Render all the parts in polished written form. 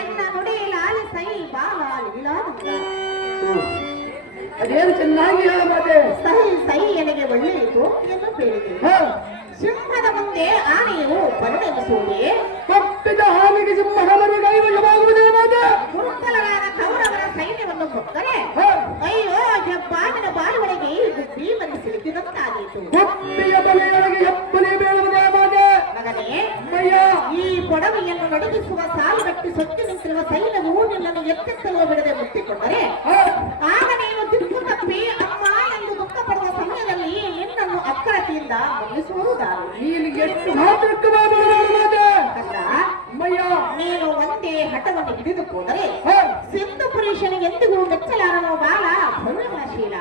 ಎನ್ನ ನುಡಿಲಾಲಿ ಸೈ ಬಾಲ ಲೀಲಾನಂದ ಅದೇನು ಚೆನ್ನಾಗಿ ಹೇಳ ಮಾತೆ. ಸೈ ಸೈ ಎನಗೆ ಒಳ್ಳೆಯಿತು ಎಂದು ಹೇಳಿದೆ. ಸಿಂಹದ ಮುಂದೆ ಆನೆಯು ಪರಿಣಮಿಸುವುದೇ? ತಪ್ಪಿದ ಹಾನಿಗೆ ಸಿಂಹದ ಮರಿಗೈವಶವಾಗುವುದೇ ಮಾತೆ. ದುರ್ಬಲರಾದ ಕೌರವರ ಸೈನ್ಯವನ್ನು ಕೊಟ್ಟರೆ ಅಯ್ಯೋ ಹೆಬ್ಬಾವಿನ ಬಾಳುವಳೆಗೆ ಗುಬ್ಬಿ ಬಂದು ಸಿಲುಕಿದಂತಾದೀತು. ಗುಬ್ಬಿಯ ಬಲೆಯೊಳಗೆ ಹೆಬ್ಬಲಿ ಬೀಳುವುದೇ ಮಾತೆ. ಮಗನೇ, ಈ ಕೊಡವೆಯನ್ನು ನಡುಗಿಸುವ ಸಾಲುಗಟ್ಟಿ ಸೊತ್ತಿ ನಿಂತಿರುವ ಸೈನ್ಯವು ನಿನ್ನನ್ನು ಎತ್ತೆತ್ತಲು ಬಿಡದೆ ಮುಟ್ಟಿಕೊಂಡರೆ ಆಗ ನೀನು ದಿಕ್ಕು ತಪ್ಪಿ ಅಮ್ಮ ಎಂದು ದುಃಖಪಡುವ ಸಮಯದಲ್ಲಿ ನಿನ್ನನ್ನು ಅಕ್ರತಿಯಿಂದ ಮುಗಿಸುವುದಾರು. ನೀನು ಎಷ್ಟು ಮಾತ್ರಕ್ಕೆ ನೀನು ಒಂದೇ ಹಠವನ್ನು ಹಿಡಿದುಕೊಂಡರೆ ಸಿಂಧು ಪುರುಷನಿಗೆ ಎಂದಿಗೂ ಮೆಚ್ಚಲಾರನೋ ಬಾಲ ಭವ್ಯಮಶೀಲ.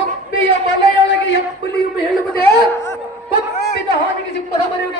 ಒಪ್ಪಿಯ ಬಲೆಯೊಳಗೆ ಎಪ್ಪುಲಿಯು ಹೇಳುವುದೇ ಒಪ್ಪಿದ ಹಾನಿಗೆ ಸಿಂಹದ ಮರೆಯುವ